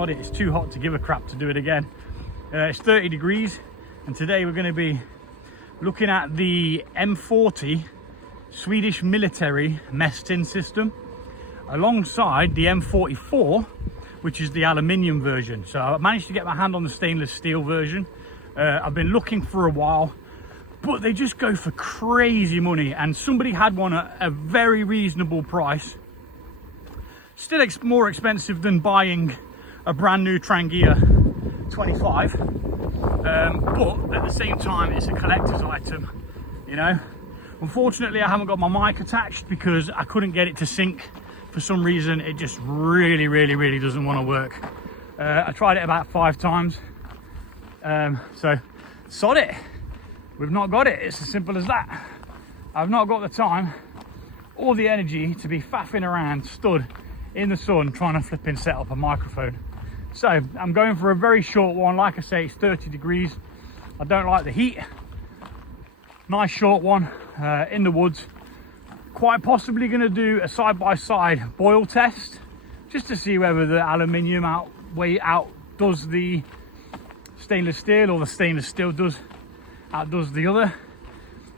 sod it, it's too hot to give a crap to do it again. It's 30 degrees, and today we're going to be looking at the M40 Swedish military mess tin system alongside the M44, which is the aluminium version. So I managed to get my hand on the stainless steel version. I've been looking for a while, but they just go for crazy money, and somebody had one at a very reasonable price. Still more expensive than buying a brand new Trangia 25, but at the same time it's a collector's item, you know. Unfortunately I haven't got my mic attached because I couldn't get it to sync for some reason. It just really doesn't want to work. I tried it about 5 times, so sod it, we've not got it. It's as simple as that. I've not got the time or the energy to be faffing around stood in the sun trying to flip and set up a microphone. So I'm going for a very short one. Like I say, it's 30 degrees. I don't like the heat. Nice short one in the woods. Quite possibly going to do a side-by-side boil test just to see whether the aluminium outdoes the stainless steel, or the stainless steel outdoes the other.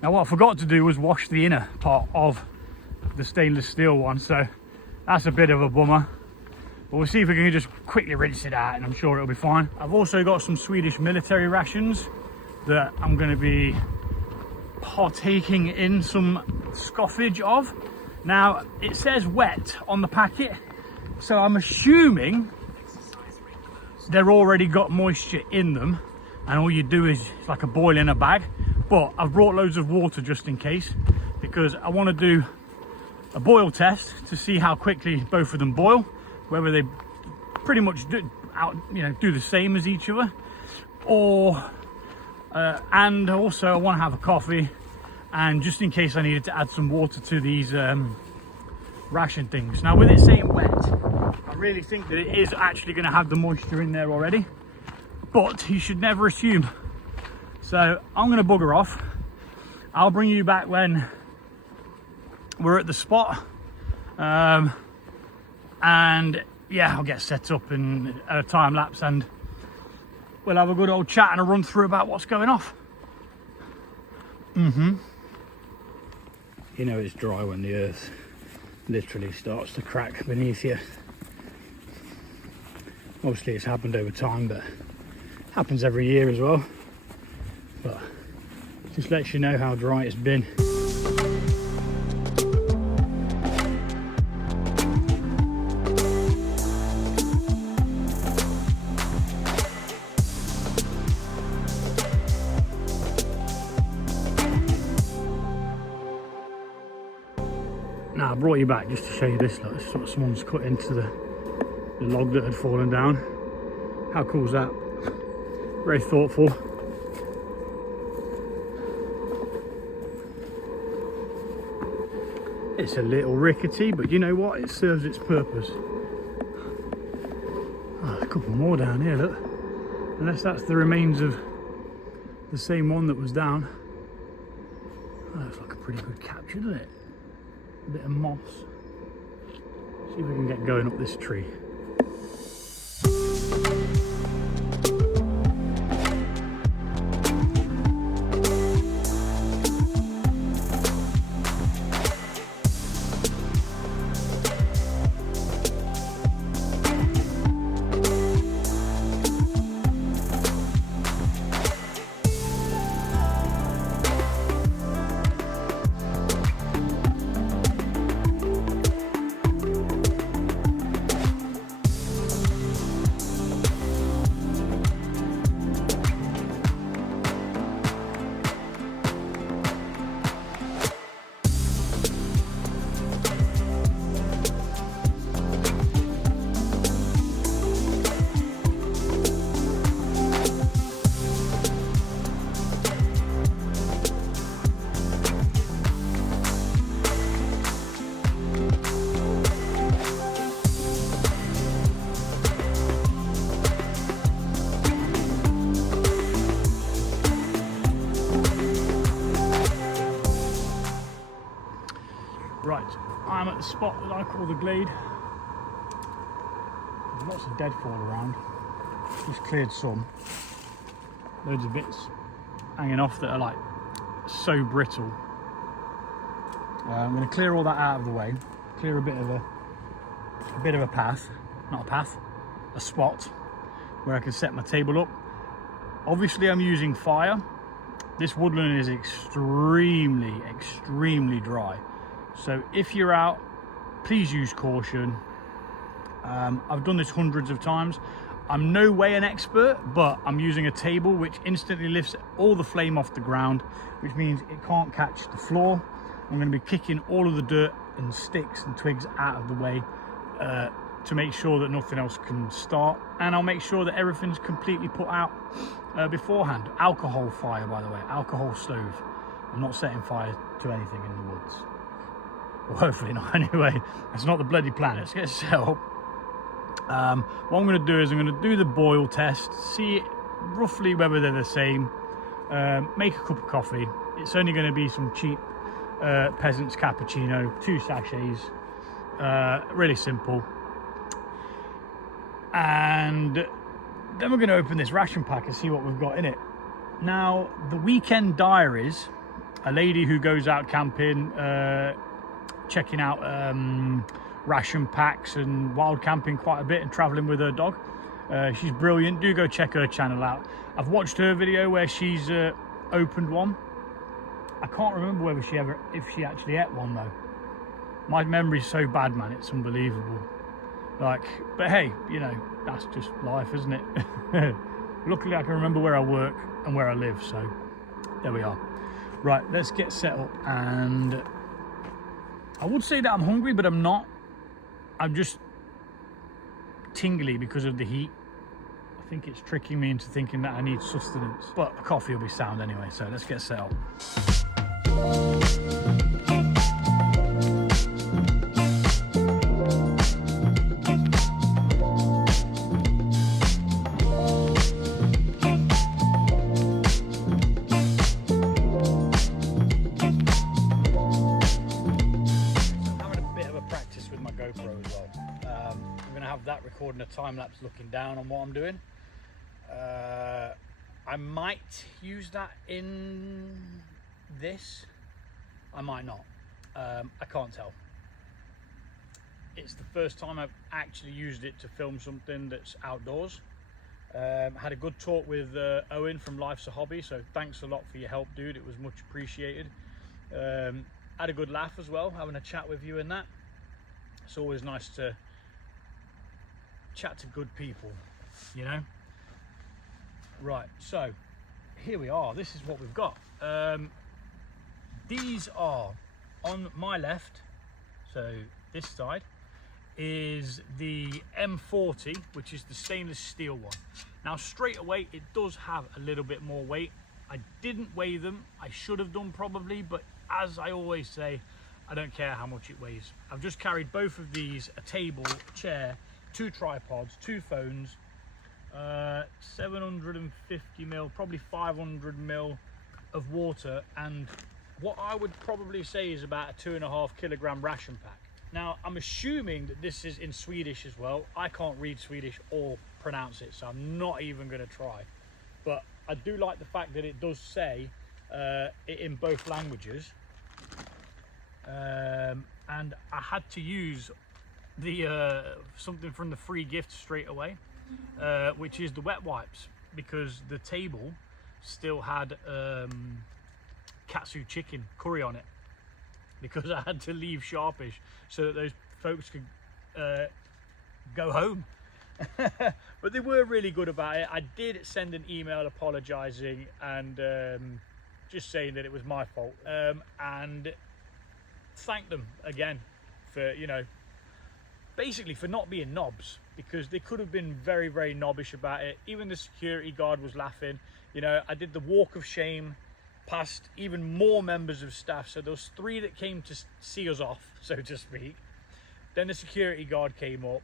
Now what I forgot to do was wash the inner part of the stainless steel one, so that's a bit of a bummer, but we'll see if we can just quickly rinse it out and I'm sure it'll be fine. I've also got some Swedish military rations that I'm going to be partaking in some scoffage of. Now it says wet on the packet, so I'm assuming they're already got moisture in them and all you do is it's like a boil in a bag, but I've brought loads of water just in case, because I want to do a boil test to see how quickly both of them boil, whether they pretty much do the same as each other, or and also I want to have a coffee, and just in case I needed to add some water to these ration things. Now with it saying wet, I really think that it is actually going to have the moisture in there already, but you should never assume. So I'm going to bugger off. I'll bring you back when we're at the spot, and yeah, I'll get set up in a time lapse and we'll have a good old chat and a run through about what's going off. You know it's dry when the earth literally starts to crack beneath you. Obviously it's happened over time, but it happens every year as well, but just lets you know how dry it's been. Now I brought you back just to show you this. Look, this is what someone's cut into the log that had fallen down. How cool is that? Very thoughtful. It's a little rickety, but you know what? It serves its purpose. Oh, a couple more down here, look. Unless that's the remains of the same one that was down. Oh, that looks like a pretty good capture, doesn't it? A bit of moss. See if we can get going up this tree. Right, I'm at the spot that I call the glade. lots of deadfall around. Just cleared some. Loads of bits hanging off that are like so brittle. I'm going to clear all that out of the way. Clear a bit of a path, not a path, a spot where I can set my table up. Obviously I'm using fire. This woodland is extremely dry, so if you're out, please use caution. I've done this hundreds of times. I'm no way an expert, but I'm using a table which instantly lifts all the flame off the ground, which means it can't catch the floor. I'm going to be kicking all of the dirt and sticks and twigs out of the way to make sure that nothing else can start, and I'll make sure that everything's completely put out beforehand. Alcohol fire, by the way, alcohol stove. I'm not setting fire to anything in the woods. Well, hopefully not anyway. That's not the bloody plan. Let's get set up. What I'm going to do is I'm going to do the boil test, see roughly whether they're the same, make a cup of coffee. It's only going to be some cheap peasant's cappuccino, 2 sachets, really simple. And then we're going to open this ration pack and see what we've got in it. Now, the weekend diaries, a lady who goes out camping, checking out ration packs and wild camping quite a bit and traveling with her dog. She's brilliant. Do go check her channel out. I've watched her video where she's opened one. I can't remember whether if she actually ate one though. My memory's so bad, man, it's unbelievable. Like, but hey, you know, that's just life, isn't it? Luckily I can remember where I work and where I live, so there we are. Right, let's get set up. And I would say that I'm hungry, but I'm not. I'm just tingly because of the heat. I think it's tricking me into thinking that I need sustenance, but a coffee will be sound anyway, so let's get set up. That recording a time-lapse looking down on what I'm doing. I might use that in this, I might not. I can't tell. It's the first time I've actually used it to film something that's outdoors. Had a good talk with Owen from Life's a Hobby, so thanks a lot for your help, dude. It was much appreciated. Had a good laugh as well, having a chat with you and that. It's always nice to chat to good people, you know. Right, so here we are. This is what we've got. These are on my left, so this side is the M40, which is the stainless steel one. Now straight away it does have a little bit more weight. I didn't weigh them. I should have done probably, but as I always say, I don't care how much it weighs. I've just carried both of these, a table, a chair, 2 tripods, 2 phones, 750 mil, probably 500 mil of water, and what I would probably say is about a 2.5 kilogram ration pack. Now I'm assuming that this is in Swedish as well. I can't read Swedish or pronounce it, so I'm not even going to try, but I do like the fact that it does say it in both languages. And I had to use the something from the free gift straight away, which is the wet wipes, because the table still had katsu chicken curry on it, because I had to leave Sharpish so that those folks could go home. But they were really good about it. I did send an email apologizing and just saying that it was my fault, and thank them again for, you know, basically for not being knobs, because they could have been very, very knobbish about it. Even the security guard was laughing. You know, I did the walk of shame past even more members of staff. So there was 3 that came to see us off, so to speak. Then the security guard came up.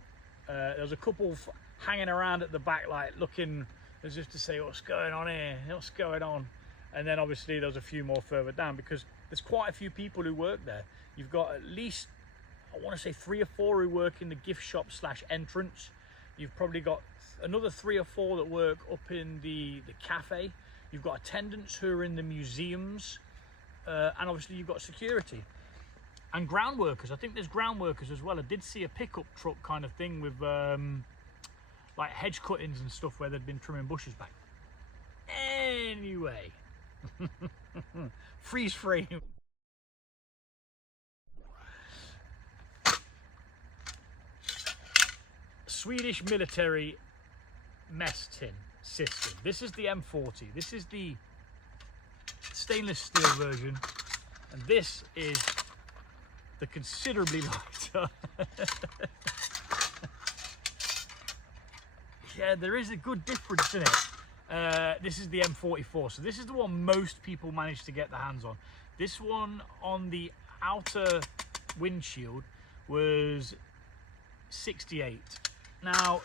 There was a couple hanging around at the back, like looking as if to say, what's going on here, what's going on? And then obviously there was a few more further down, because there's quite a few people who work there. You've got at least, I want to say 3 or 4 who work in the gift shop / entrance. You've probably got another 3 or 4 that work up in the cafe. You've got attendants who are in the museums, and obviously you've got security and ground workers. I think there's ground workers as well. I did see a pickup truck kind of thing with like hedge cuttings and stuff where they'd been trimming bushes back. Anyway, freeze frame. Swedish military mess tin system. This is the M40. This is the stainless steel version, and this is the considerably lighter. Yeah, there is a good difference in it. This is the M44, so this is the one most people manage to get their hands on. This one on the outer windshield was 68. Now,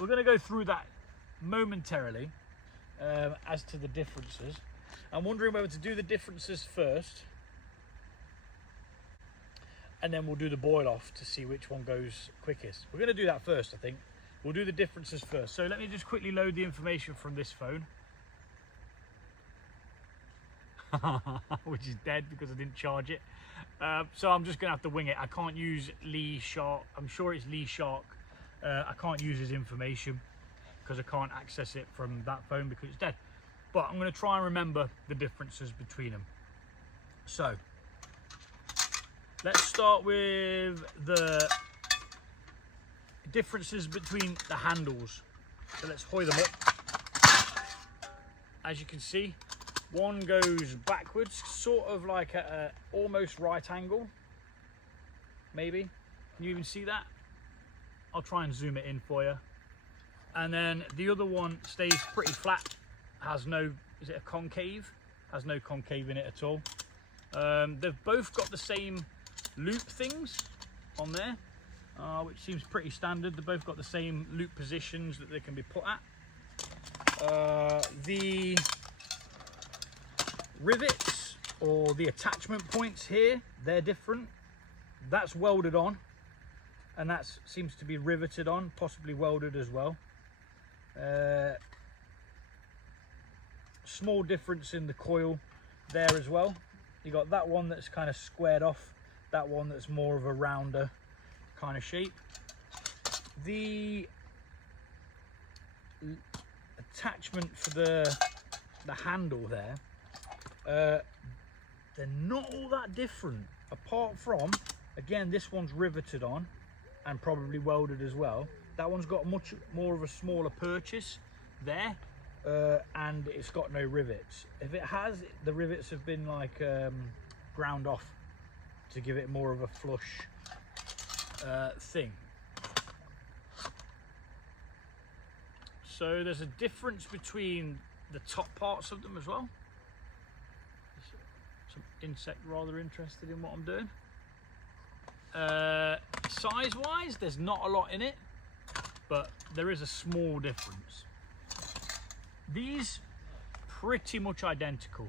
we're going to go through that momentarily as to the differences. I'm wondering whether to do the differences first, and then we'll do the boil off to see which one goes quickest. We're going to do that first, I think. We'll do the differences first. So let me just quickly load the information from this phone, which is dead because I didn't charge it. So I'm just going to have to wing it. I can't use Lee Shark. I'm sure it's Lee Shark. I can't use his information because I can't access it from that phone because it's dead. But I'm going to try and remember the differences between them. So let's start with the differences between the handles. So let's hoy them up. As you can see, one goes backwards, sort of like at a almost right angle, maybe. Can you even see that? I'll try and zoom it in for you. And then the other one stays pretty flat, has no, is it a concave? Has no concave in it at all. They've both got the same loop things on there, which seems pretty standard. They've both got the same loop positions that they can be put at. The rivets or the attachment points here, they're different. That's welded on, and that seems to be riveted on, possibly welded as well. Small difference in the coil there as well. You got that one that's kind of squared off, that one that's more of a rounder kind of shape. The attachment for the handle there, they're not all that different, apart from, again, this one's riveted on and probably welded as well. That one's got much more of a smaller purchase there, and it's got no rivets. If it has, the rivets have been like ground off to give it more of a flush thing. So there's a difference between the top parts of them as well. Some insect rather interested in what I'm doing. Size wise, there's not a lot in it, but there is a small difference. These pretty much identical.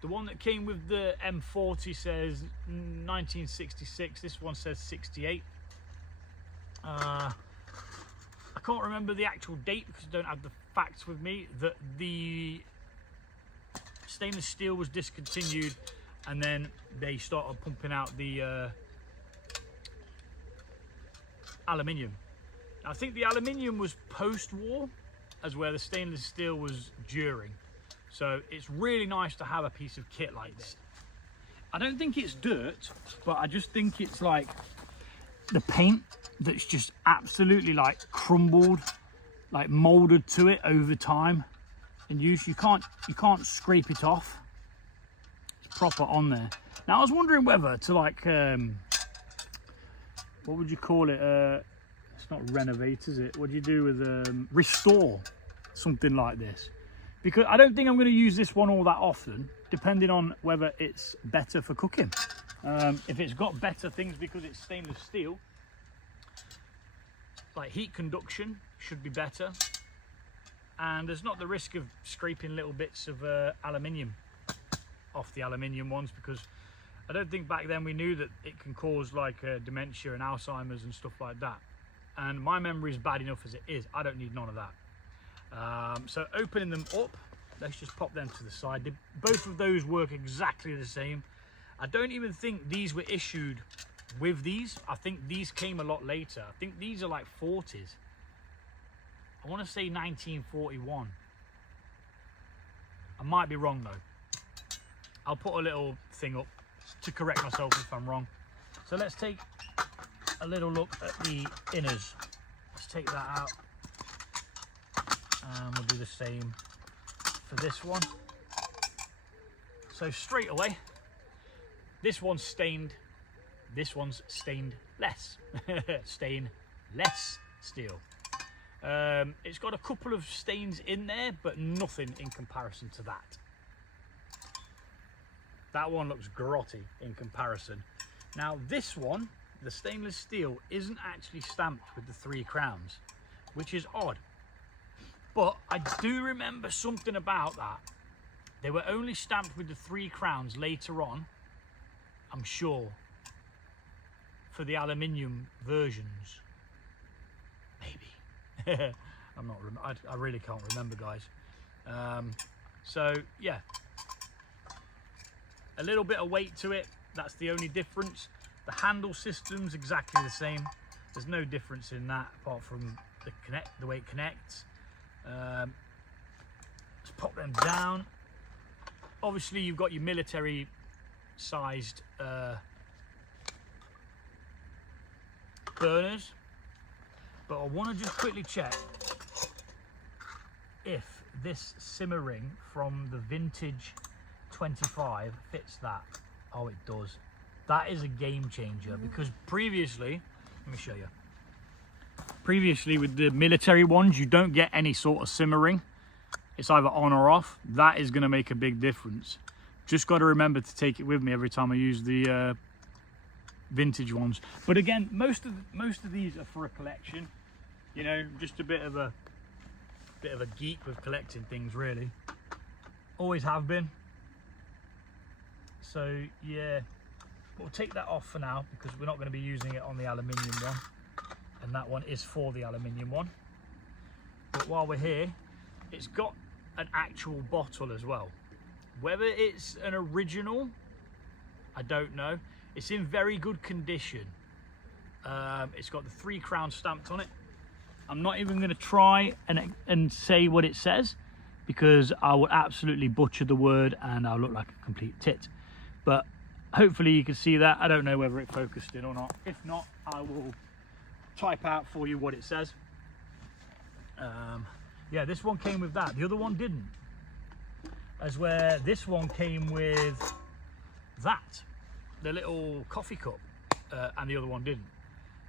The one that came with the M40 says 1966, this one says 68. I can't remember the actual date because I don't have the facts with me, that the stainless steel was discontinued and then they started pumping out the aluminium. I think the aluminium was post-war, as where the stainless steel was during. So it's really nice to have a piece of kit like this. I don't think it's dirt, but I just think it's like the paint that's just absolutely like crumbled, like molded to it over time in use. You can't scrape it off. It's proper on there. Now I was wondering whether to like what would you call it? It's not renovate, is it? What do you do with restore something like this? Because I don't think I'm going to use this one all that often, depending on whether it's better for cooking. If it's got better things because it's stainless steel, like heat conduction should be better, and there's not the risk of scraping little bits of aluminium off the aluminium ones, because I don't think back then we knew that it can cause like dementia and Alzheimer's and stuff like that. and my memory is bad enough as it is. I don't need none of that. So opening them up, let's just pop them to the side. Both of those work exactly the same. I don't even think these were issued with these. I think these came a lot later. I think these are like 40s. I want to say 1941. I might be wrong though. I'll put a little thing up to correct myself if I'm wrong. So let's take a little look at the inners. Let's take that out. And we'll do the same for this one. So straight away, this one's stained, this one's stained less. Stain less steel. It's got a couple of stains in there, but nothing in comparison to that. That one looks grotty in comparison. Now this one, the stainless steel, isn't actually stamped with the 3 crowns, which is odd. But I do remember something about that. They were only stamped with the 3 crowns later on, I'm sure, for the aluminium versions. Maybe. I really can't remember, guys. So yeah, a little bit of weight to it. That's the only difference. The handle system's exactly the same. There's no difference in that apart from the way it connects. Let's pop them down. Obviously you've got your military sized burners, but I want to just quickly check if this simmer ring from the vintage 25 fits that. Oh, it does. That is a game changer, because previously, let me show you. Previously with the military ones, you don't get any sort of simmer ring. It's either on or off. That is going to make a big difference. Just got to remember to take it with me every time I use the vintage ones. But again, most of these are for a collection. You know, just a bit of a geek with collecting things, really. Always have been. So yeah, we'll take that off for now because we're not going to be using it on the aluminium one, and that one is for the aluminium one. But while we're here, it's got an actual bottle as well. Whether it's an original, I don't know. It's in very good condition. It's got the 3 crowns stamped on it. I'm not even going to try and say what it says, because I will absolutely butcher the word and I'll look like a complete tit. But hopefully you can see that. I don't know whether it focused in or not. If not, I will type out for you what it says. Yeah, this one came with that. The other one didn't. As where this one came with that, the little coffee cup, and the other one didn't.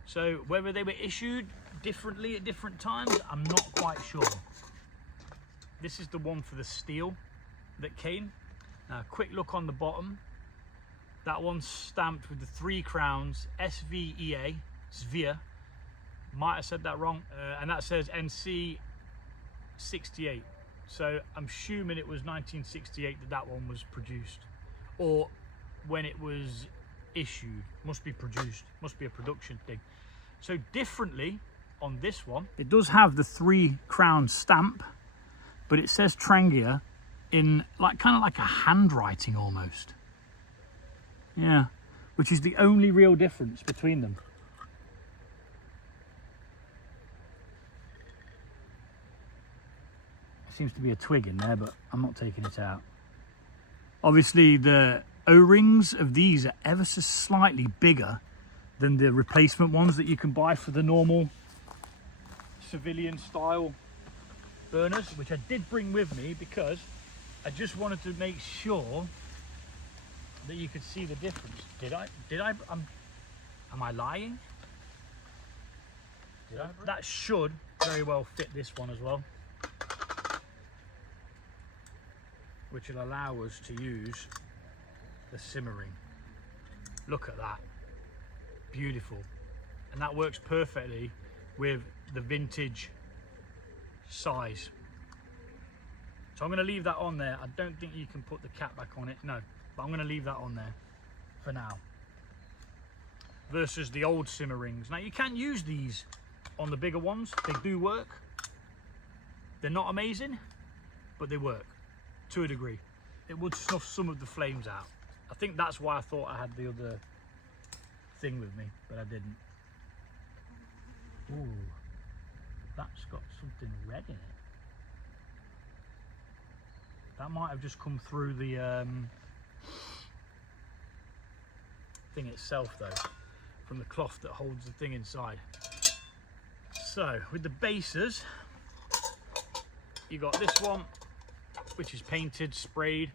So whether they were issued differently at different times, I'm not quite sure. This is the one for the steel that came. Now, quick look on the bottom. That one's stamped with the 3 crowns, SVEA, Svea. Might have said that wrong. And that says NC 68. So I'm assuming it was 1968 that one was produced. Or when it was issued. Must be produced. Must be a production thing. So differently on this one, it does have the 3 crown stamp, but it says Trangia in kind of like a handwriting almost. Yeah, which is the only real difference between them. There seems to be a twig in there, but I'm not taking it out. Obviously the O-rings of these are ever so slightly bigger than the replacement ones that you can buy for the normal civilian style burners, which I did bring with me because I just wanted to make sure that you could see the difference. Am I lying? That should very well fit this one as well, which will allow us to use the simmering. Look at that, beautiful. And that works perfectly with the vintage size. So I'm going to leave that on there. I don't think you can put the cap back on it, no, but I'm going to leave that on there for now. Versus the old simmer rings. Now you can use these on the bigger ones. They do work. They're not amazing, but they work to a degree. It would snuff some of the flames out. I think that's why I thought I had the other thing with me, but I didn't. Ooh, that's got something red in it. That might have just come through the thing itself though, from the cloth that holds the thing inside. So with the basers, you got this one, which is painted, sprayed.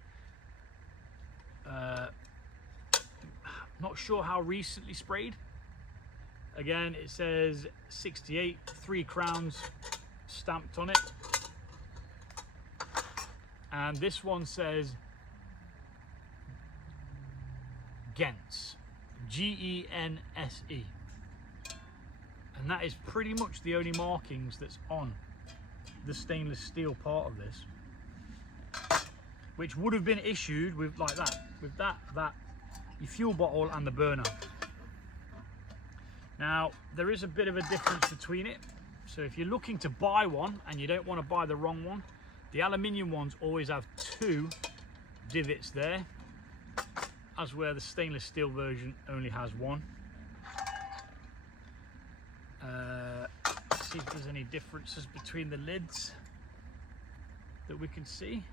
Not sure how recently sprayed. Again, it says 68, 3 crowns stamped on it. And this one says Gens, G-E-N-S-E. And that is pretty much the only markings that's on the stainless steel part of this, which would have been issued with like that, with that, your fuel bottle and the burner. Now, there is a bit of a difference between it. So if you're looking to buy one and you don't want to buy the wrong one, the aluminium ones always have 2 divots there, as where the stainless steel version only has 1. See if there's any differences between the lids that we can see.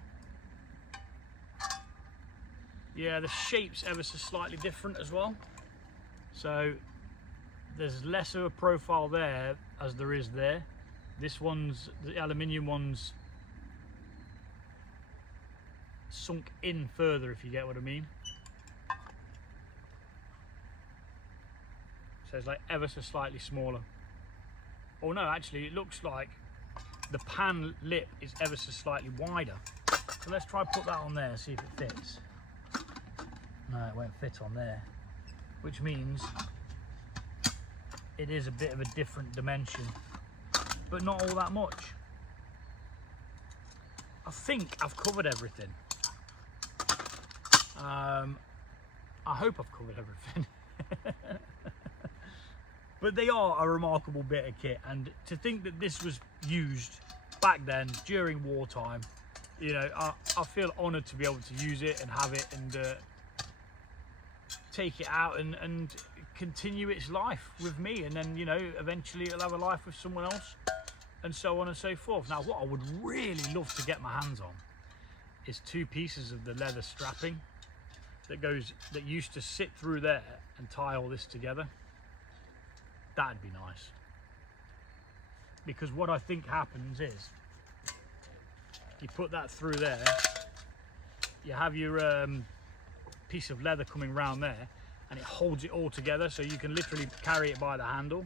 Yeah, the shape's ever so slightly different as well. So there's less of a profile there as there is there. This one's, the aluminium one's sunk in further, if you get what I mean. So it's like ever so slightly smaller. Oh no, actually it looks like the pan lip is ever so slightly wider. So let's try put that on there, see if it fits. No, it won't fit on there, which means it is a bit of a different dimension, but not all that much. I think I've covered everything. I hope I've covered everything. But they are a remarkable bit of kit, and to think that this was used back then during wartime, you know, I feel honoured to be able to use it and have it and take it out and continue its life with me, and then, you know, eventually it'll have a life with someone else, and so on and so forth. Now, what I would really love to get my hands on is 2 pieces of the leather strapping that used to sit through there and tie all this together. That'd be nice, because what I think happens is you put that through there, you have your piece of leather coming round there, and it holds it all together, so you can literally carry it by the handle,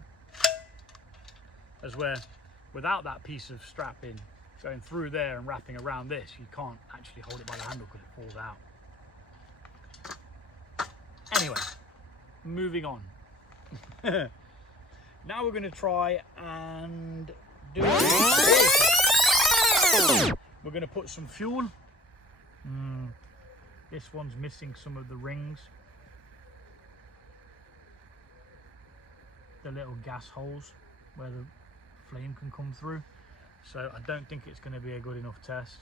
as where without that piece of strapping going through there and wrapping around this, you can't actually hold it by the handle because it falls out. Anyway, moving on. Now we're going to try and do it. We're going to put some fuel. This one's missing some of the rings, the little gas holes where the flame can come through, so I don't think it's going to be a good enough test.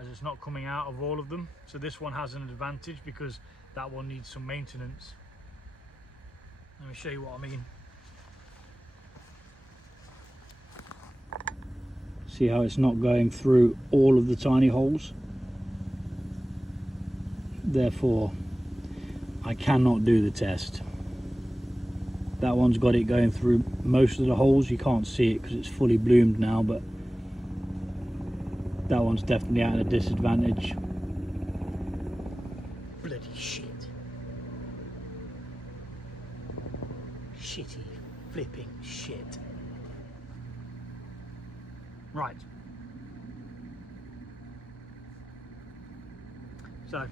As it's not coming out of all of them, so this one has an advantage because that one needs some maintenance. Let me show you what I mean. See how it's not going through all of the tiny holes? Therefore, I cannot do the test. That one's got it going through most of the holes. You can't see it because it's fully bloomed now, but that one's definitely at a disadvantage. Bloody shit. Shitty flipping shit. Right. So,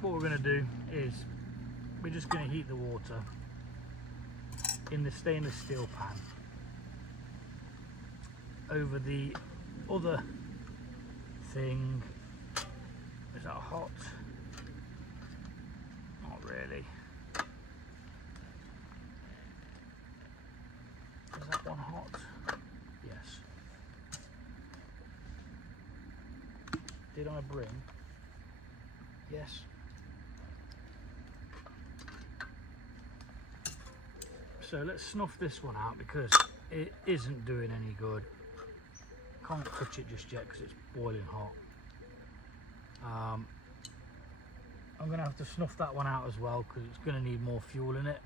what we're going to do is we're just going to heat the water in the stainless steel pan over the other thing. Is that hot? Not really. Is that one hot? Yes. Did I bring? Yes. So let's snuff this one out because it isn't doing any good. Can't touch it just yet because it's boiling hot. I'm going to have to snuff that one out as well because it's going to need more fuel in it.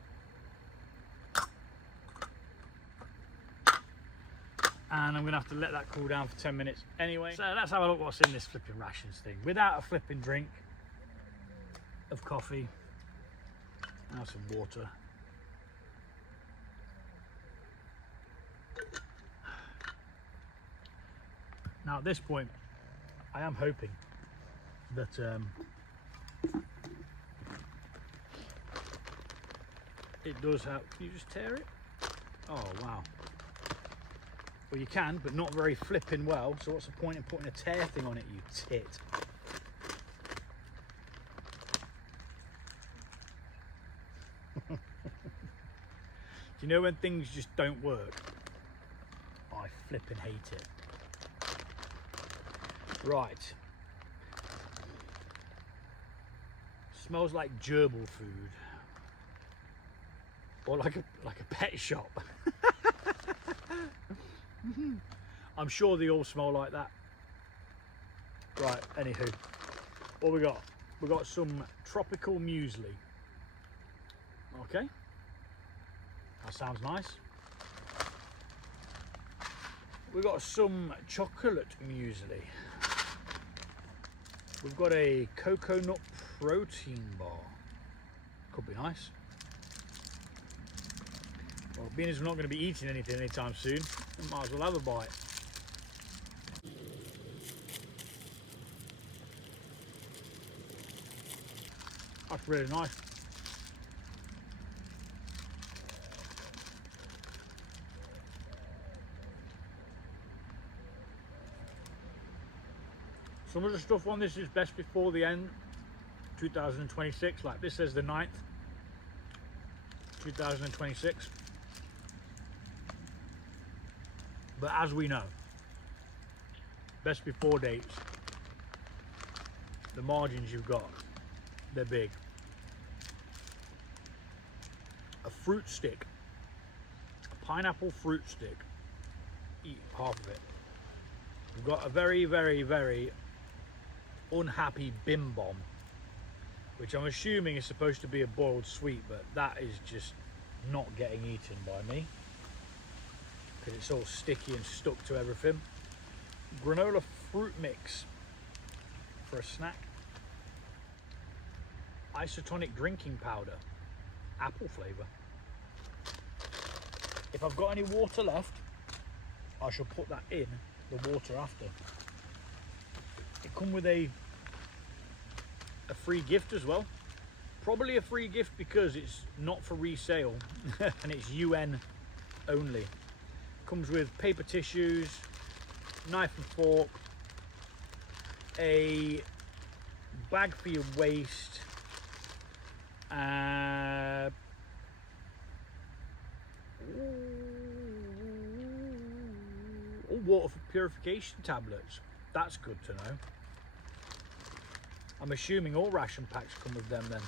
And I'm going to have to let that cool down for 10 minutes anyway. So let's have a look what's in this flipping rations thing. Without a flipping drink of coffee. Now some water. Now at this point, I am hoping that it does have. Can you just tear it? Oh wow. Well, you can, but not very flipping well. So what's the point in putting a tear thing on it, you tit? Do you know when things just don't work? I flipping hate it. Right. Smells like gerbil food. Or like a pet shop. I'm sure they all smell like that. Right, anywho. What we got? We got some tropical muesli. Okay. That sounds nice. We got some chocolate muesli. We've got a coconut protein bar. Could be nice. Well, being as we're not going to be eating anything anytime soon, we might as well have a bite. That's really nice. Some of the stuff on this is best before the end, 2026. Like this says the 9th, 2026. But as we know, best before dates, the margins you've got, they're big. A fruit stick, a pineapple fruit stick, eat half of it. We've got a very, very, very unhappy bim bomb, which I'm assuming is supposed to be a boiled sweet, but that is just not getting eaten by me because it's all sticky and stuck to everything. Granola fruit mix for a snack. Isotonic drinking powder, apple flavour. If I've got any water left, I shall put that in the water after. It come with a free gift as well. Probably a free gift because it's not for resale and it's UN only. Comes with paper tissues, knife and fork, a bag for your waste, water for purification tablets. That's good to know. I'm assuming all ration packs come with them then.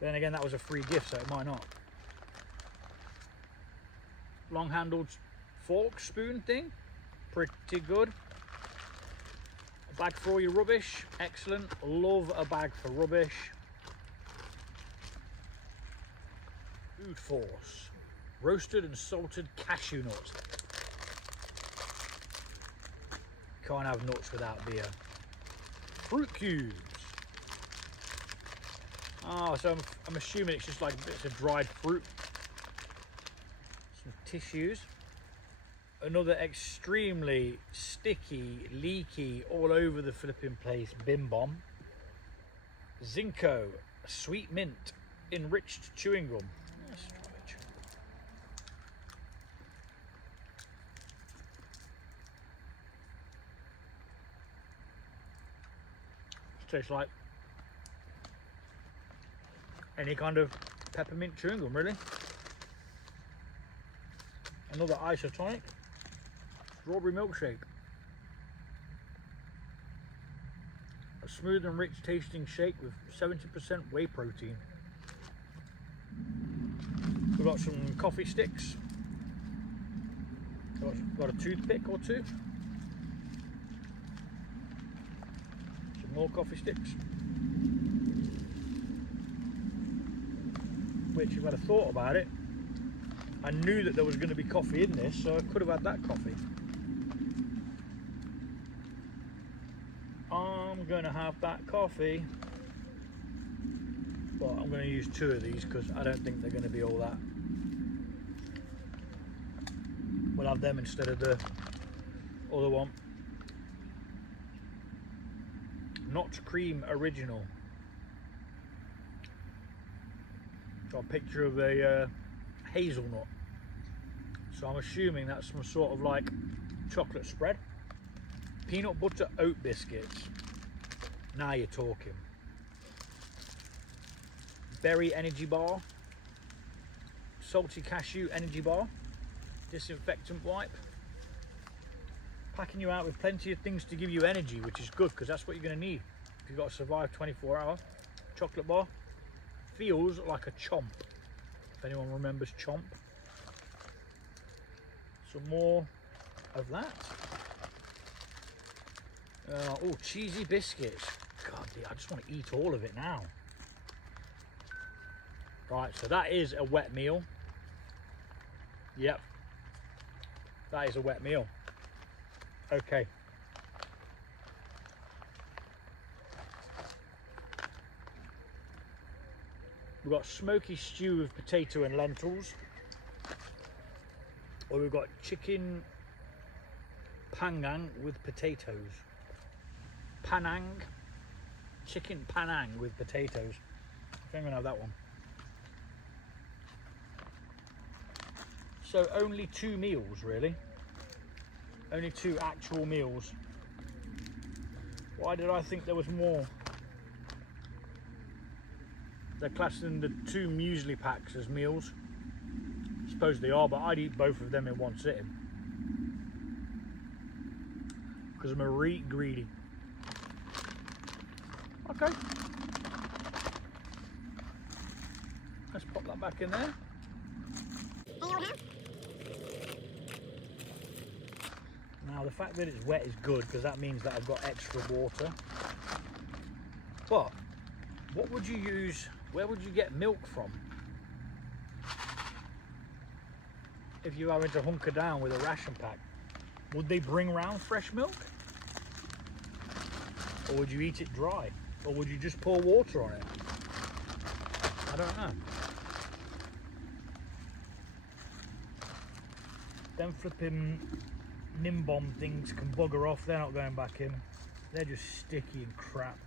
Then again, that was a free gift, so it might not. Long-handled fork, spoon thing, pretty good. A bag for all your rubbish, excellent. Love a bag for rubbish. Food Force, roasted and salted cashew nuts. Can't have nuts without beer. Fruit cubes. Oh, so I'm assuming it's just like bits of dried fruit. Some tissues. Another extremely sticky, leaky, all over the flipping place bim bomb. Zinco, sweet mint, enriched chewing gum. Let's try it. Tastes like any kind of peppermint chewing gum, really. Another isotonic strawberry milkshake. A smooth and rich tasting shake with 70% whey protein. We've got some coffee sticks. Got a toothpick or two. Some more coffee sticks. Which, if I'd have thought about it, I knew that there was going to be coffee in this, so I could have had that coffee. I'm going to have that coffee, but I'm going to use 2 of these because I don't think they're going to be all that. We'll have them instead of the other one. Not cream original. Got a picture of a hazelnut. So I'm assuming that's some sort of like chocolate spread. Peanut butter oat biscuits. Now you're talking. Berry energy bar. Salty cashew energy bar. Disinfectant wipe. Packing you out with plenty of things to give you energy, which is good because that's what you're going to need if you've got to survive 24 hours. Chocolate bar. Feels like a chomp. If anyone remembers chomp. Some more of that. Oh, cheesy biscuits. God, I just want to eat all of it now. Right, so that is a wet meal. Yep. That is a wet meal. Okay. We've got smoky stew with potato and lentils. Or we've got chicken panang with potatoes. Panang. Chicken panang with potatoes. I think I'm going to have that one. So only 2 meals, really. Only 2 actual meals. Why did I think there was more? They're classing the 2 muesli packs as meals. I suppose they are, but I'd eat both of them in one sitting. Because I'm a reet greedy. Okay. Let's pop that back in there. Now the fact that it's wet is good because that means that I've got extra water. But what would you use? Where would you get milk from if you're having to hunker down with a ration pack? Would they bring round fresh milk? Or would you eat it dry? Or would you just pour water on it? I don't know. Them flipping Nimbom things can bugger off. They're not going back in. They're just sticky and crap.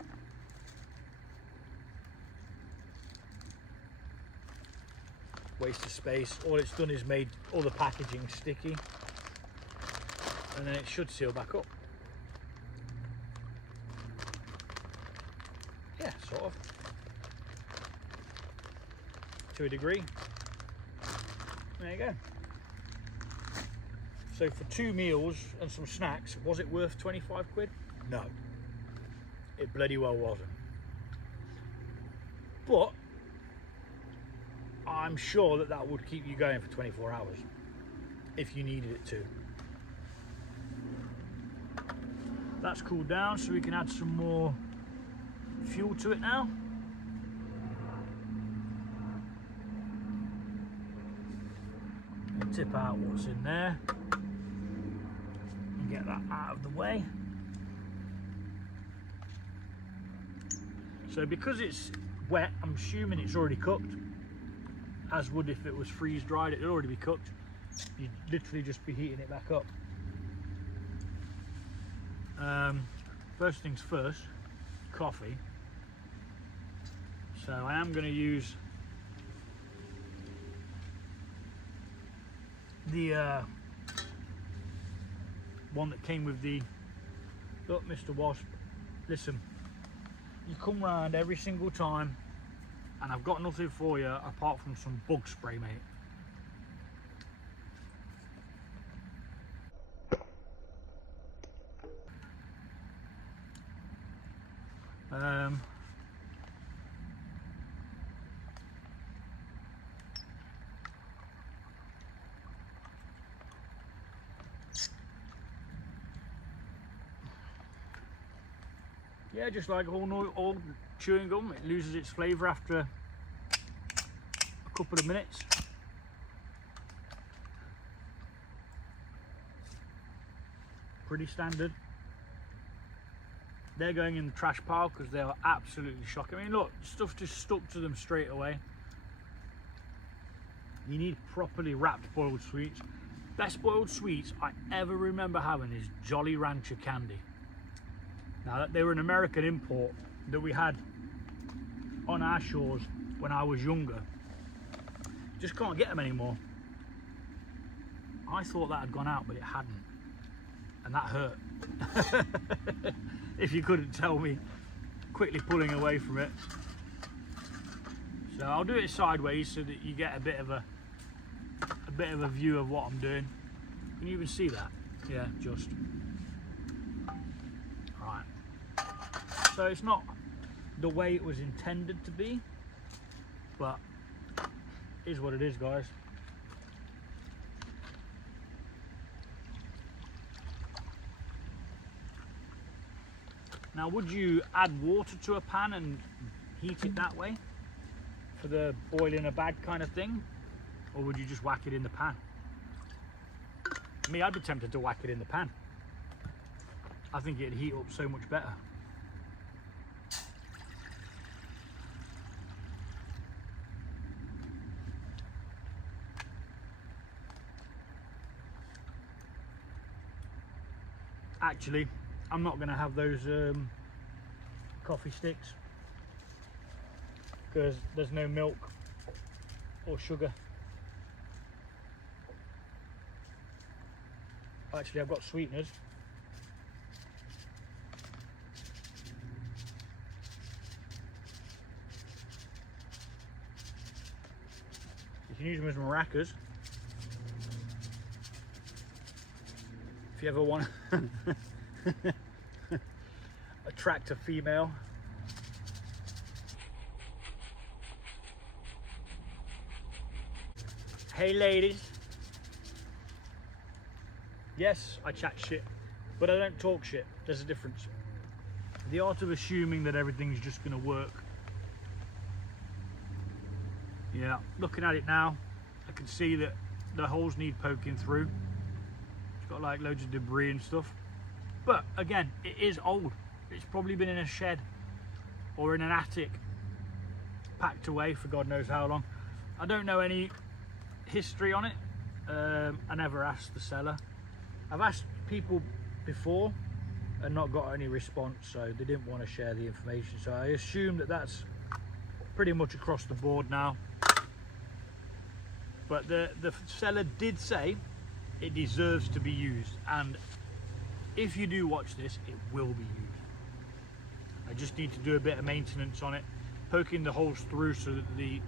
Waste of space. All it's done is made all the packaging sticky, and then it should seal back up. Yeah, sort of. To a degree. There you go. So for 2 meals and some snacks, was it worth 25 quid? No. It bloody well wasn't. But I'm sure that that would keep you going for 24 hours if you needed it to. That's cooled down, so we can add some more fuel to it now. And tip out what's in there. Get that out of the way. So because it's wet, I'm assuming it's already cooked, as would if it was freeze dried. It'd already be cooked. You'd literally just be heating it back up. First things first, coffee. So I am going to use the one that came with the... Look, Mr. Wasp, listen. you come round every single time and I've got nothing for you apart from some bug spray, mate. Yeah, just like all chewing gum, it loses its flavour after a couple of minutes. Pretty standard. They're going in the trash pile because they are absolutely shocking. I mean, look, stuff just stuck to them straight away. You need properly wrapped boiled sweets. Best boiled sweets I ever remember having is Jolly Rancher candy. Now, they were an American import that we had on our shores when I was younger. Just can't get them anymore. I thought that had gone out, but it hadn't. And that hurt. If you couldn't tell me, quickly pulling away from it. So I'll do it sideways so that you get a bit of a view of what I'm doing. Can you even see that? Yeah, just. Right. So it's not the way it was intended to be, but it is what it is, guys. Now, would you add water to a pan and heat it that way for the boil in a bag kind of thing, or would you just whack it in the pan? Me, I'd be tempted to whack it in the pan. I think it'd heat up so much better. Actually, I'm not going to have those coffee sticks because there's no milk or sugar. Actually, I've got sweeteners. You can use them as maracas if you ever want to attract a female. Hey ladies. Yes, I chat shit, but I don't talk shit. There's a difference. The art of assuming that everything's just going to work. Yeah, looking at it now, I can see that the holes need poking through. It's got like loads of debris and stuff. But again, it is old. It's probably been in a shed or in an attic, packed away for God knows how long. I don't know any history on it. I never asked the seller. I've asked people before and not got any response, so they didn't want to share the information. So I assume that that's pretty much across the board now. But the seller did say it deserves to be used, and if you do watch this, it will be used. I just need to do a bit of maintenance on it, poking the holes through so that the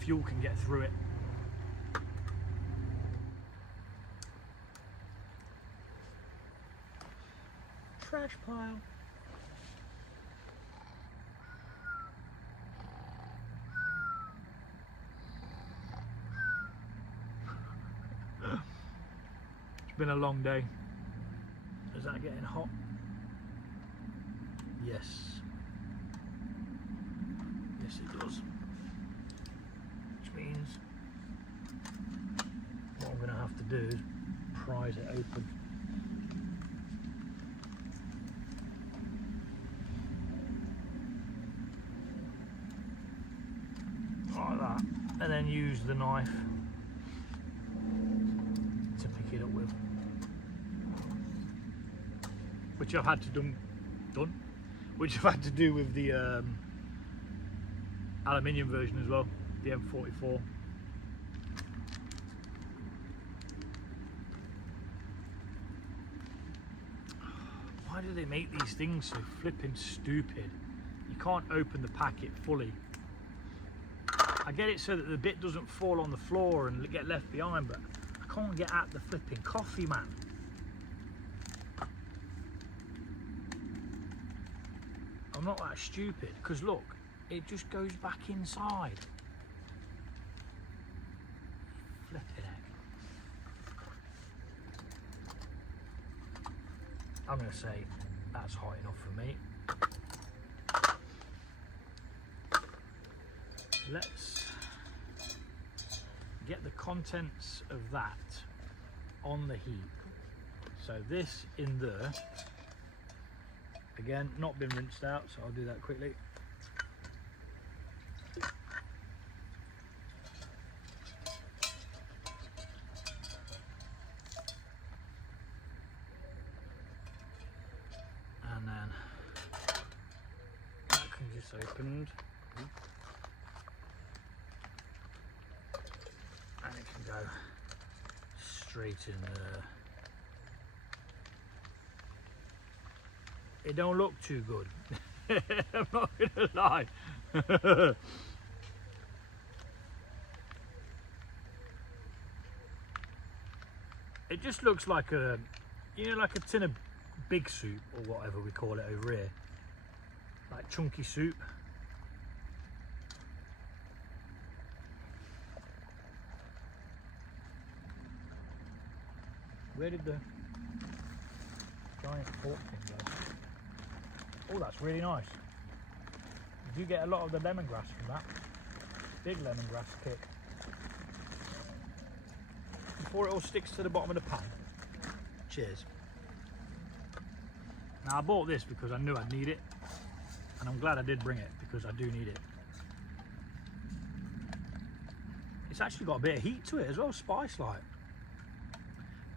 fuel can get through it. Trash pile. It's been a long day. Is that getting hot? Yes. Yes, it does. Which means what I'm going to have to do is prise it open. Like that, and then use the knife to pick it up with, which I've had to which I've had to do with the aluminium version as well, the M44. Why do they make these things so flipping stupid? You you can't open the packet fully. I get it so that the bit doesn't fall on the floor and get left behind, but I can't get at the flipping coffee, man. I'm not that stupid, because look, it just goes back inside. Flipping heck. I'm going to say that's hot enough for me. Let's get the contents of that on the heap. So this in there, again, not been rinsed out, so I'll do that quickly. And then that can just opened. And it can go straight in there. It don't look too good. I'm not gonna lie. It just looks like a, you know, like a tin of big soup or whatever we call it over here. Like chunky soup. Where did the giant fork thing go? Oh, that's really nice. You do get a lot of the lemongrass from that. Big lemongrass kick. Before it all sticks to the bottom of the pan. Cheers. Now I bought this because I knew I'd need it. And I'm glad I did bring it because I do need it. It's actually got a bit of heat to it as well, spice like.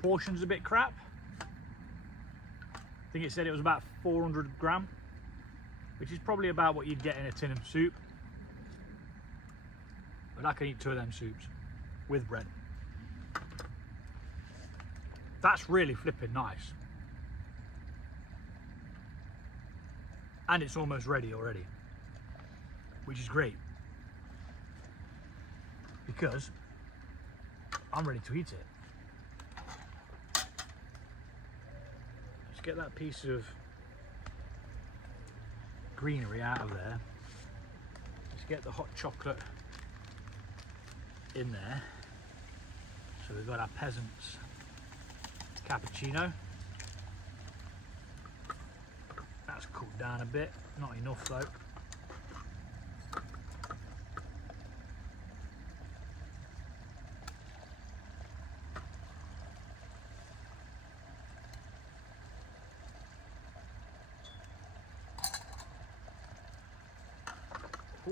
Portion's a bit crap. I think it said it was about 400 gram, which is probably about what you'd get in a tin of soup. But I can eat 2 of them soups with bread. That's really flipping nice. And it's almost ready already, which is great because I'm ready to eat it. Let's get that piece of greenery out of there. Let's get the hot chocolate in there. So we've got our peasants cappuccino. That's cooled down a bit, not enough though.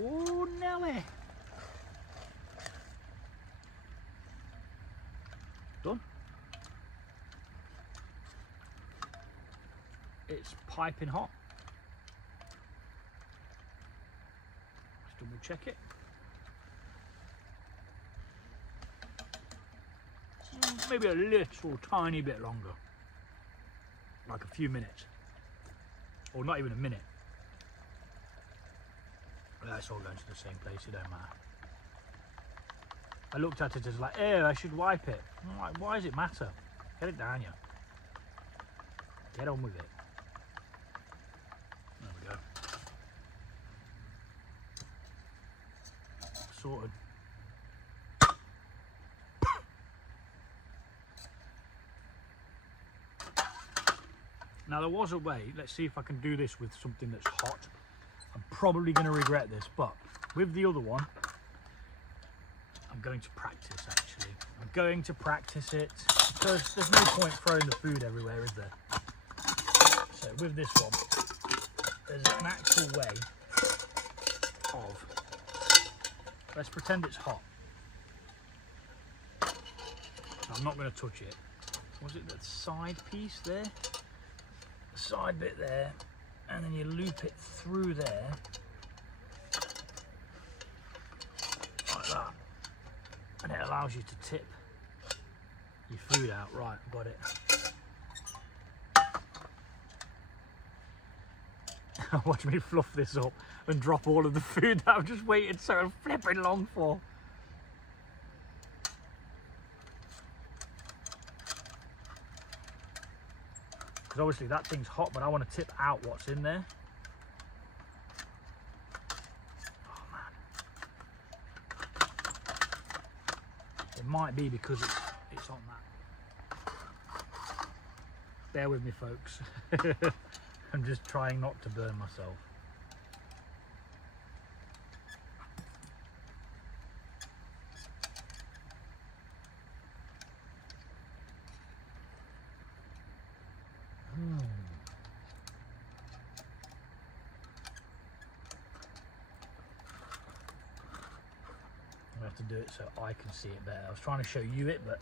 Oh, Nelly! Done. It's piping hot. Let's double check it. Maybe a little tiny bit longer. Like a few minutes. Or not even a minute. That's all going to the same place, it don't matter. I looked at it as like, eh, I should wipe it. I'm like, why does it matter? Get it down, you. Get on with it. There we go. Sorted. Now there was a way, let's see if I can do this with something that's hot. I'm probably going to regret this, but with the other one, I'm going to practice actually. I'm going to practice it because there's no point throwing the food everywhere, is there? So with this one, there's an actual way of, let's pretend it's hot. So I'm not going to touch it. Was it that side piece there? The side bit there. And then you loop it through there, like that, and it allows you to tip your food out. Right, got it. Watch me fluff this up and drop all of the food that I've just waited so flipping long for. Because obviously that thing's hot, but I want to tip out what's in there. Oh man. It might be because it's on that. Bear with me, folks. I'm just trying not to burn myself. I have to do it so I can see it better. I was trying to show you it, but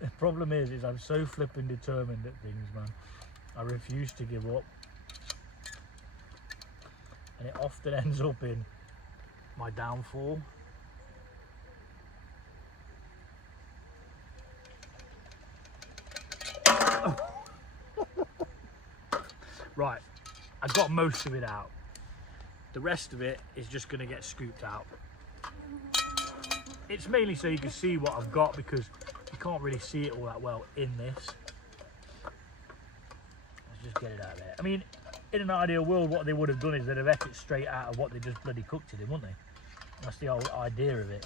the problem is I'm so flipping determined at things, man. I refuse to give up, and it often ends up in my downfall. Right, I got most of it out. The rest of it is just going to get scooped out. It's mainly so you can see what I've got, because you can't really see it all that well in this. Let's just get it out there. I mean, in an ideal world, what they would have done is they'd have ate it straight out of what they just bloody cooked it in, wouldn't they? That's the whole idea of it.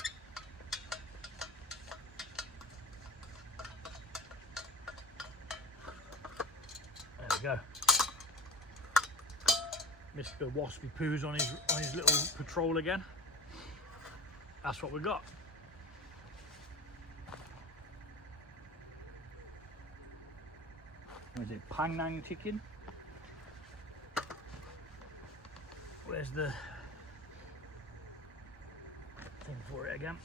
There we go. Mr. Waspy Poo's on his little patrol again. That's what we got. What is it? Panang chicken. Where's the thing for it again?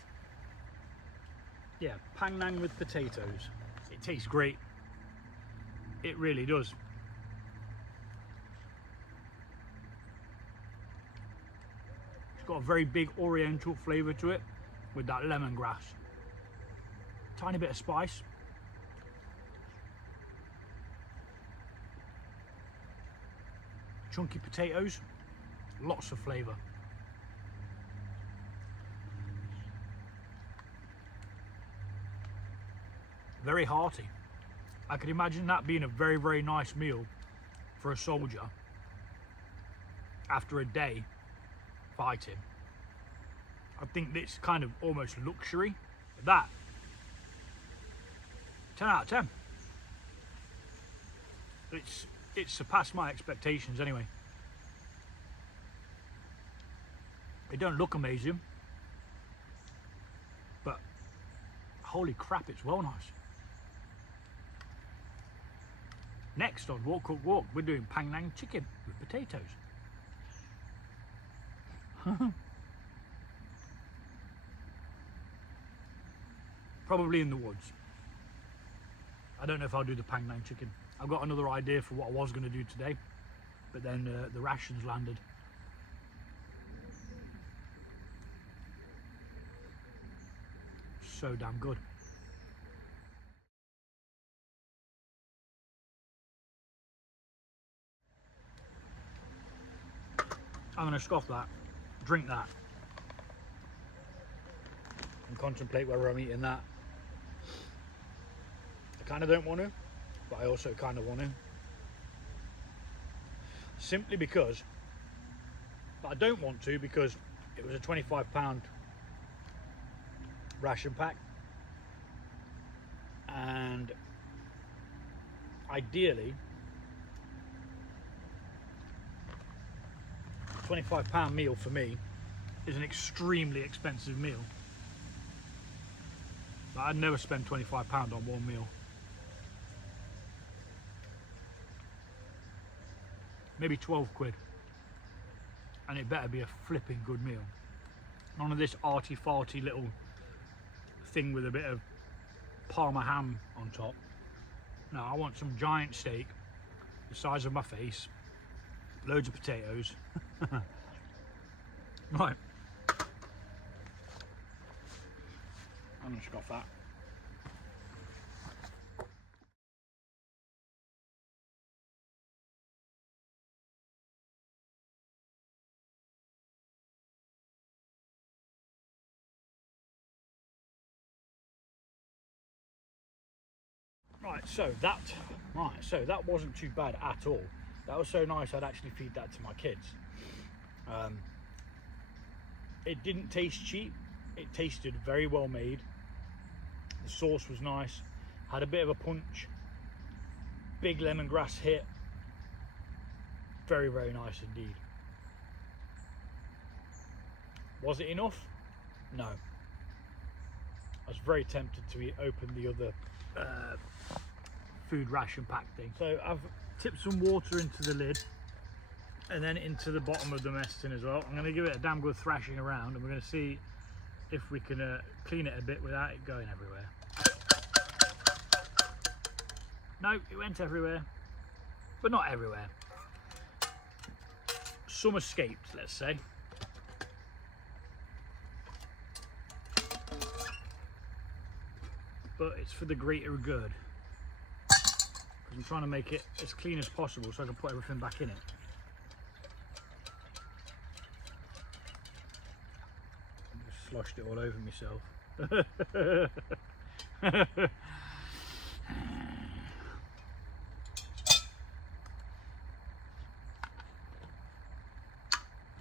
Yeah, panang with potatoes. It tastes great. It really does. Got a very big oriental flavour to it with that lemongrass. Tiny bit of spice. Chunky potatoes, lots of flavour. Very hearty. I could imagine that being a very, very nice meal for a soldier after a day fighting. I think it's kind of almost luxury. That 10 out of 10. It's surpassed my expectations anyway. They don't look amazing, but holy crap, it's well nice. Next on Walk Cook Walk, we're doing panang chicken with potatoes. Probably in the woods. I don't know if I'll do the panang chicken. I've got another idea for what I was going to do today, but then the rations landed. So damn good. I'm going to scoff that, drink that, and contemplate whether I'm eating that. I kind of don't want to, but I also kind of want to. Simply because, but I don't want to because it was a £25 ration pack, and ideally £25 meal for me is an extremely expensive meal. I'd never spend £25 on one meal. Maybe 12 quid. And it better be a flipping good meal. None of this arty-farty little thing with a bit of Parma ham on top. No, I want some giant steak, the size of my face, loads of potatoes. Right. I'm gonna scoff that. So that wasn't too bad at all. That was so nice I'd actually feed that to my kids. It didn't taste cheap. It tasted very well made. The sauce was nice, had a bit of a punch, big lemongrass hit. Very, very nice indeed. Was it enough? No. I was very tempted to open the other food ration pack thing. So I've tipped some water into the lid and then into the bottom of the mess tin as well. I'm going to give it a damn good thrashing around, and we're going to see if we can clean it a bit without it going everywhere. No, it went everywhere, but not everywhere. Some escaped, let's say. But it's for the greater good, because I'm trying to make it as clean as possible so I can put everything back in it. I just sloshed it all over myself.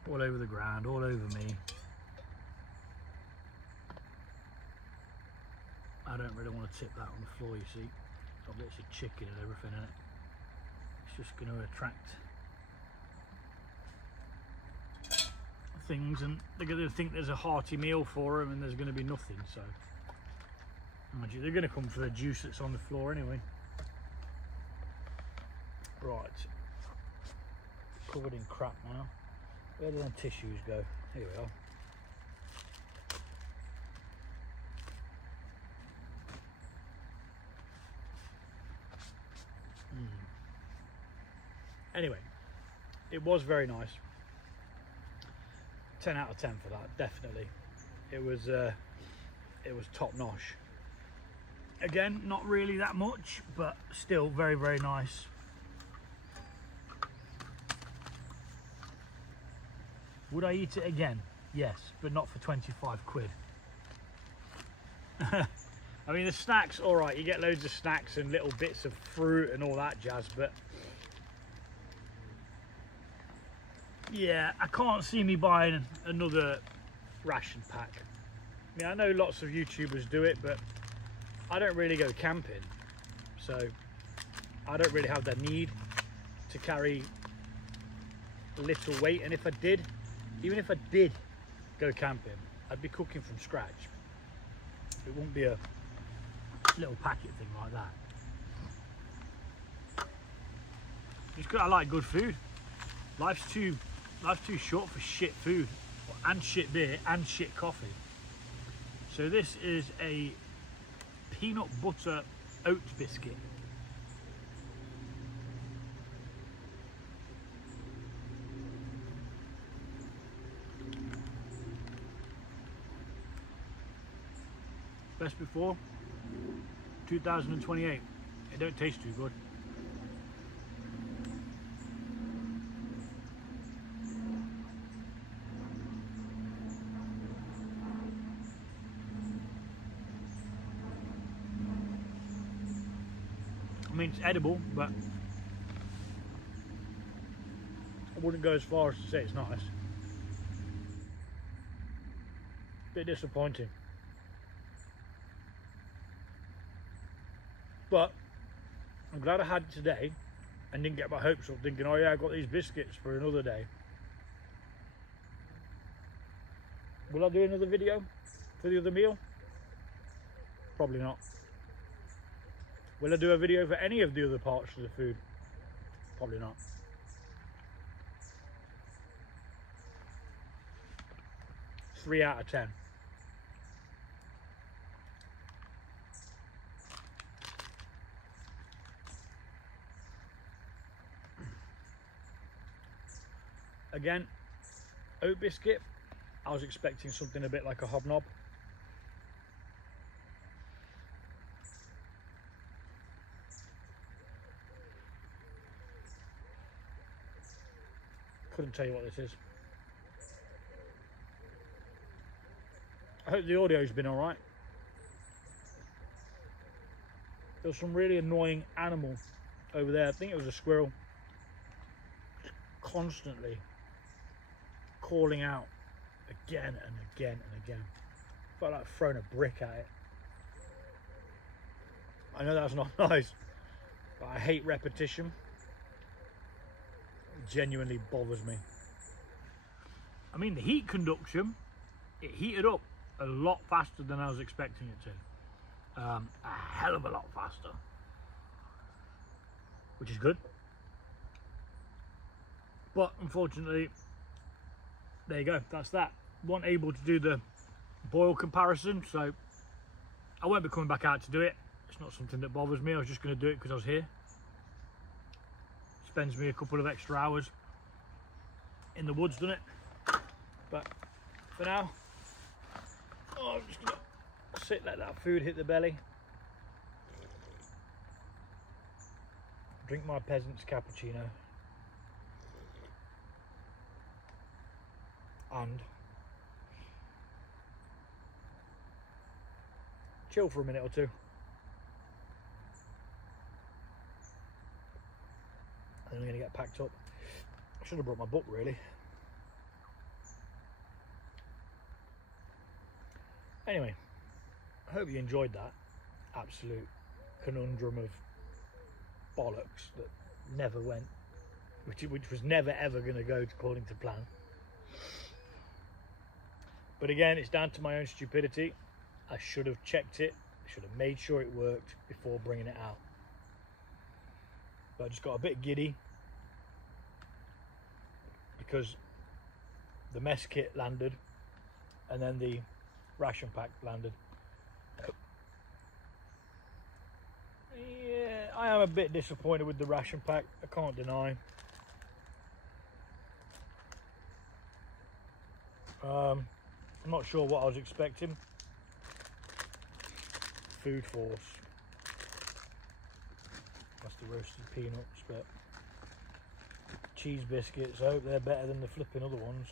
All over the ground, all over me. I don't really want to tip that on the floor, you see. Got bits of chicken and everything in it. It's just going to attract things, and they're going to think there's a hearty meal for them, and there's going to be nothing. So mind you, they're going to come for the juice that's on the floor anyway. Right, covered in crap now. Where do them tissues go? Here we are. Anyway, it was very nice. 10 out of 10 for that, definitely. It was top notch. Again, not really that much, but still very, very nice. Would I eat it again? Yes, but not for 25 quid. I mean, the snacks, all right, you get loads of snacks and little bits of fruit and all that jazz, but yeah, I can't see me buying another ration pack. I mean, I know lots of YouTubers do it, but I don't really go camping, so I don't really have the need to carry little weight. And if I did, even if I did go camping, I'd be cooking from scratch. It wouldn't be a little packet thing like that. Just because I like good food. Life's too short for shit food and shit beer and shit coffee. So this is a peanut butter oat biscuit. Best before 2028. It don't taste too good. I mean, it's edible, but I wouldn't go as far as to say it's nice. Bit disappointing. But I'm glad I had it today and didn't get my hopes up thinking, oh yeah, I got these biscuits for another day. Will I do another video for the other meal? Probably not. Will I do a video for any of the other parts of the food? Probably not. Three out of 10. Again, oat biscuit. I was expecting something a bit like a hobnob. Couldn't tell you what this is. I hope the audio's been alright. There's some really annoying animal over there. I think it was a squirrel. Constantly calling out again and again and again. Felt like throwing a brick at it. I know that's not nice, but I hate repetition. It genuinely bothers me. I mean, the heat conduction, it heated up a lot faster than I was expecting it to. A hell of a lot faster, which is good. But unfortunately, there you go, that's that. Wasn't able to do the boil comparison, so I won't be coming back out to do it. It's not something that bothers me. I was just going to do it because I was here. Spends me a couple of extra hours in the woods, doesn't it? But for now, I'm just going to let that food hit the belly. Drink my peasant's cappuccino. And chill for a minute or two. And I'm going to get packed up. I should have brought my book, really. Anyway, I hope you enjoyed that absolute conundrum of bollocks that never went, which was never ever going to go according to plan. But again, it's down to my own stupidity. I should have checked it. I should have made sure it worked before bringing it out. But I just got a bit giddy because the mess kit landed and then the ration pack landed. Yeah, I am a bit disappointed with the ration pack, I can't deny. I'm not sure what I was expecting. Food Force. That's the roasted peanuts, but cheese biscuits, I hope they're better than the flipping other ones.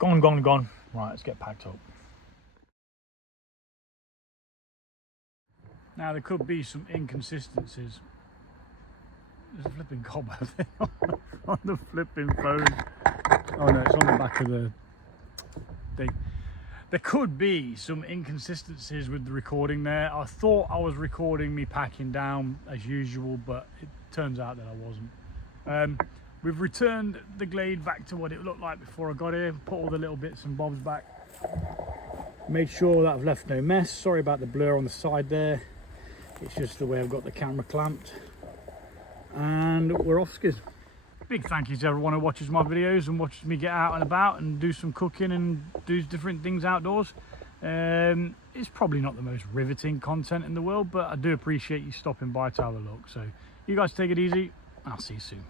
Gone, gone, gone. Right, let's get packed up. Now there could be some inconsistencies. There's a flipping cobweb thing on the flipping phone. Oh no, it's on the back of the thing. There could be some inconsistencies with the recording there. I thought I was recording me packing down as usual, but it turns out that I wasn't. We've returned the Glade back to what it looked like before I got here. Put all the little bits and bobs back. Made sure that I've left no mess. Sorry about the blur on the side there. It's just the way I've got the camera clamped. And we're off skis. Big thank you to everyone who watches my videos and watches me get out and about and do some cooking and do different things outdoors. It's probably not the most riveting content in the world, but I do appreciate you stopping by to have a look. So you guys take it easy. I'll see you soon.